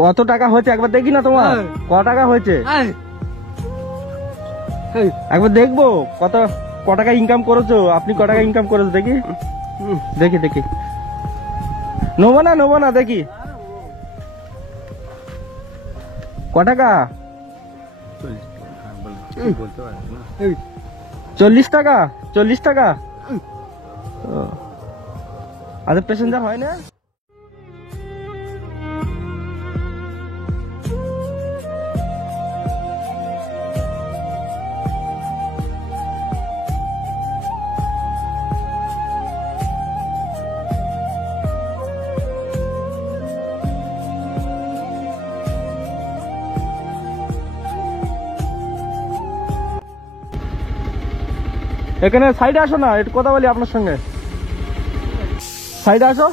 কত টাকা হয়েছে একবার দেখি না তোমার? কত টাকা হয়েছে একবার দেখবো? ক টাকা ইনকাম করেছো আপনি? ক টাকা ইনকাম করেছো দেখি দেখি দেখি। নেবো না দেখি ক টাকা? 40 টাকা? 40 টাকা? আচ্ছা প্যাসেঞ্জার হয় না? এখানে সাইডে আসো না, একটু কথা বলি আপনার সঙ্গে। সাইডে আসো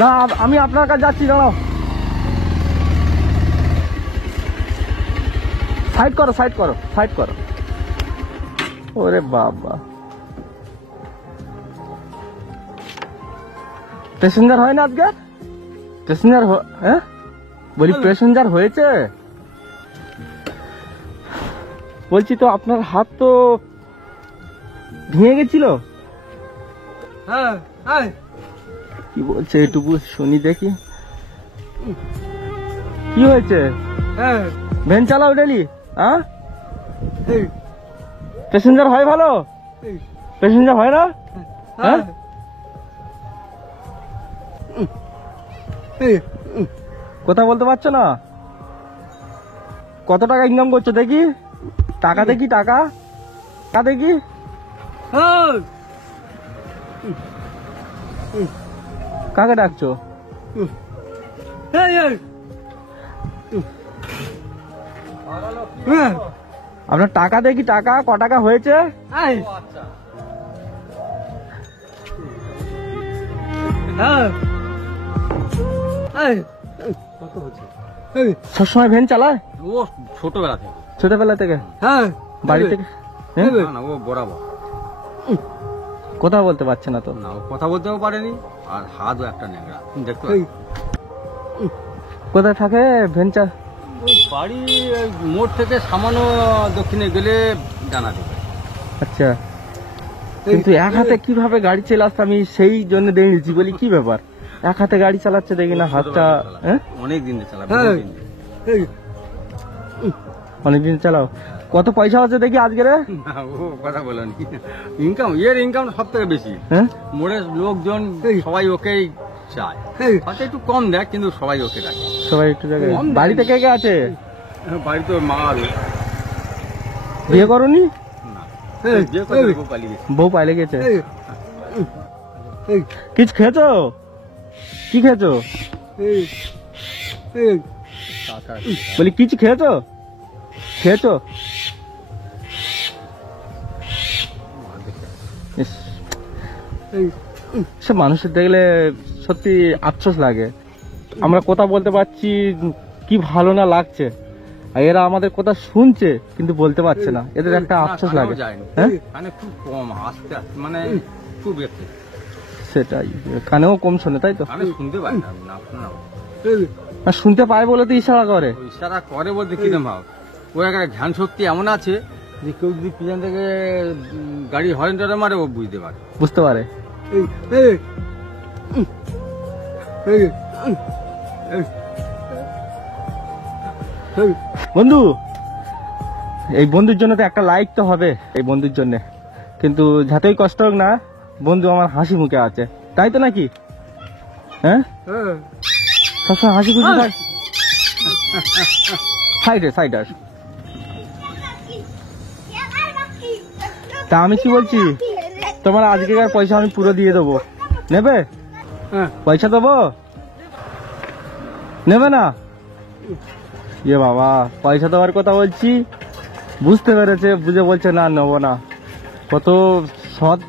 না, আমি আপনার কাছে যাচ্ছি, দাঁড়াও। সাইড করো সাইড করো সাইড করো। ওরে বাবা, প্যাসেঞ্জার হয় না আজকে? প্যাসেঞ্জার হ্যাঁ বলি প্যাসেঞ্জার হয়েছে বলছি তো। আপনার হাত তো ভেঙে গেছিল। কি বলছে এটুকু শুনি দেখি। কি হয়েছে? ভ্যান চালাও ডেলি? হ্যাঁ প্যাসেঞ্জার হয় ভালো? প্যাসেঞ্জার হয় না? হ্যাঁ কথা বলতে পারছো না? কত টাকা ইনকাম করছো দেখি? টাকা দেখি, টাকা দেখি। কাকে ডাকছো? আপনার টাকা দেখি, টাকা ক টাকা হয়েছে? সবসময় ভ্যান চালায়? ও ছোটবেলা থেকে। ছোটবেলা থেকে? হ্যাঁ বাড়ি থেকে? না ও বরাবর কথা বলতে পারছে না তো? না ও কথা বলতেও পারেনি, আর হাতও একটা ন্যাংরা দেখতে। কোথায় থাকে ভ্যান বাড়ি মোড় থেকে সামান্য দক্ষিণে গেলে জানা দেবে। আচ্ছা, কিন্তু এক হাতে কিভাবে গাড়ি চালাচ্ছে আমি সেই জন্য দেখেছি, বলি কি ব্যাপার এক হাতে গাড়ি চালাচ্ছে দেখি না হাতটা? অনেক দিন চালাবে, অনেকদিন চালাও। কত পয়সা আছে দেখি আজকে? ও কথা বলেন, ইনকাম ইনকাম সব থেকে বেশি। মোড়ের লোকজন সবাই ওকেই চায়, হয়তো একটু কম দেয় কিন্তু সবাই ওকে ডাকে। সবাই একটু জায়গায়। বাড়িতে কে কে আছে? বাড়িতে মা আর বিয়ে করনি? বউ পাইলে গেছে। কিছু খেয়েছো? কি খেয়েছো বলি? কিছু খেয়েছো? খেয়েছো? সব মানুষের দেখলে সত্যি আফসোস লাগে। আমরা কথা বলতে পারছি, কি ভালো না লাগছে, আর এরা আমাদের কথা শুনছে কিন্তু বলতে পারছে না, এদের একটা আফসোস লাগে। হ্যাঁ খুব কম, আস্তে আস্তে মানে খুব একটু। সেটাই, কানেও কম শোনে তাই তো? শুনতে পাই না, শুনতে পায় বলে তো ইশারা করে। ইশারা করে বলতে কিরম ভাব, ওর একটা ধ্যান শক্তি এমন আছে যে কেউ যদি পিছন থেকে গাড়ি হরেন্টারে মারে ও বুঝতে পারে। বন্ধু, এই বন্ধুর জন্য তো একটা লাইক তো হবে, এই বন্ধুর জন্য। কিন্তু যতই কষ্ট হোক না, বন্ধু আমার হাসি মুখে আছে, তাই তো নাকি? হ্যাঁ সবসময় হাসি খুশি থাক। সাইডে সাইডে। তা আমি কি বলছি, তোমার আজকের পয়সা আমি পুরো দিয়ে দেবো, নেবে? পয়সা দেবো, নেবে না? ইয়ে বাবা, পয়সা দেওয়ার কথা বলছি, বুঝতে পেরেছে, বুঝে বলছে না নেবো না। কত সৎ।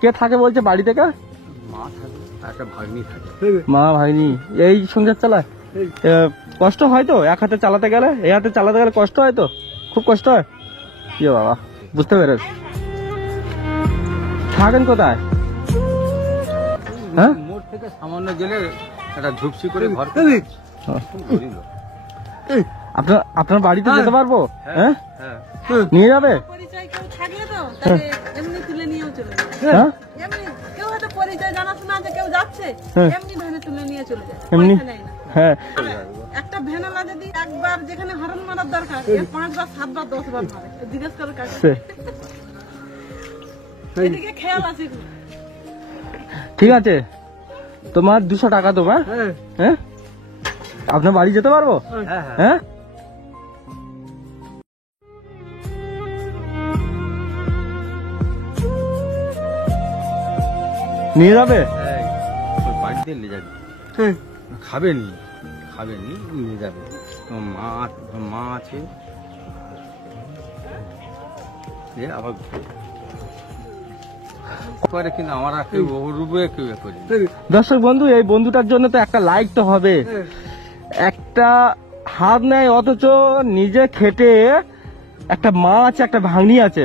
কে থাকে বলছে বাড়ি থেকে? মা ভাগ্নি এই সংসার চালায়। কষ্ট হয় তো এক হাতে চালাতে গেলে, এই হাতে চালাতে গেলে কষ্ট হয় তো, খুব কষ্ট হয়। ইয়ে বাবা, বুঝতে পেরেছ। থাকেন কোথায়? হ্যাঁ মোড় থেকে সামান্য গেলে একটা ঝুপসি করে ঘর করে খুব গরিব লোক। আপনার আপনার বাড়িতে যেতে পারবো? হ্যাঁ হ্যাঁ নিয়ে যাবে? পরিচয় কেউ থাকলে তো তাহলে এমনি তুলে নিয়েও চলে যায়। হ্যাঁ এমনি কেউ হয়তো পরিচয় জানাশোনা আছে, কেউ যাচ্ছে হ্যাঁ। এমনি ভ্যানে তুলে নিয়ে চলে যায়, এমনি? পয়সা নেয় না। হ্যাঁ একটা ভ্যানালা যদি একবার যেখানে হরন মারার দরকার, এর 5 বার 7 বার 10 বার মারে। জিজ্ঞেস করে কাকে। সে- এদিকে খেয়াল আছে কি? ঠিক আছে, তোমার 200 টাকা তোমার। হ্যাঁ আপনার বাড়ি যেতে পারবো? হ্যাঁ হ্যাঁ হ্যাঁ নিয়ে যাবে? এই, ওই বাড়িতে নিয়ে যাবে, খাবে নি নিয়ে যাবে। তোর মা আছে, এ আবার করে, কিন্তু আমার কেউ ওরূপে কেউ এ করি। দর্শক বন্ধু, এই বন্ধুটার জন্য তো একটা লাইক তো হবে। একটা হাত নেয় অথচ নিজে খেটে একটা মা আছে, একটা ভাগ্নি আছে।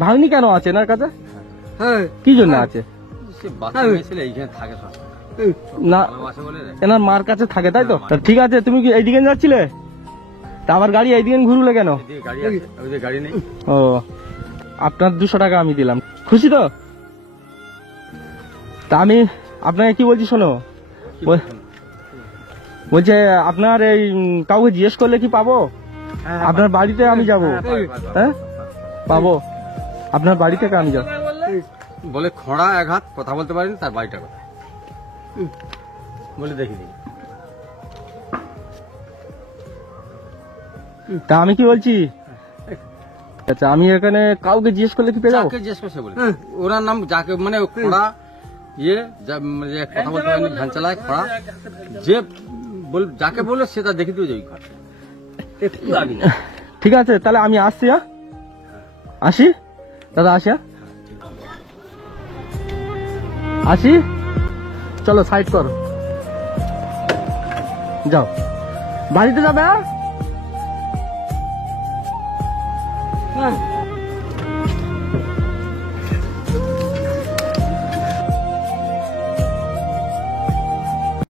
ভাগ্নি কেন আছে এনার কাছে? কি জন্য আছে? সে বাচ্চা মেয়ে ছেলে এইখানে থাকে সবসময়, না ভালোবাসে বলে রে। এনার মার কাছে থাকে, তাই তো? তা ঠিক আছে, তুমি কি এইদিকে যাচ্ছিলে? তা আবার গাড়ি এইদিকে ঘুরলে কেন? এদিকে গাড়ি আছে, ওইদিকে গাড়ি নেই। ও, আপনার 200 টাকা আমি দিলাম, খুশি তো? তা আমি আপনাকে কি বলছি শোনো, বলছে আপনার এই কাউকে জিজ্ঞেস করলে কি পাবো? আপনার বাড়িতে আমি যাব। হ্যাঁ পাবো, আপনার বাড়ি থেকে আমি যাব। বলে খোঁড়া এক হাত কথা বলতে পারেনি, তার বাড়িটা কথা বলে দেখি দিই। তা আমি কি বলছি, আচ্ছা আমি এখানে কাউকে জিজ্ঞেস করলে কি পেয়ে যাবো? যাকে জিজ্ঞেস করছে বলে, ওনার নাম যাকে, মানে খোঁড়া ইয়ে যে কথা বলতে পারেনি, ভ্যান চালায় খোঁড়া, যে যাকে বললো সেটা দেখি তুই যাই ঘর একটু আগে। ঠিক আছে, তাহলে আমি আসছি। হ্যাঁ আসি দাদা, আসি। হ্যাঁ আসি, চলো সাইড করো, যাও বাড়িতে যাবে। হ্যাঁ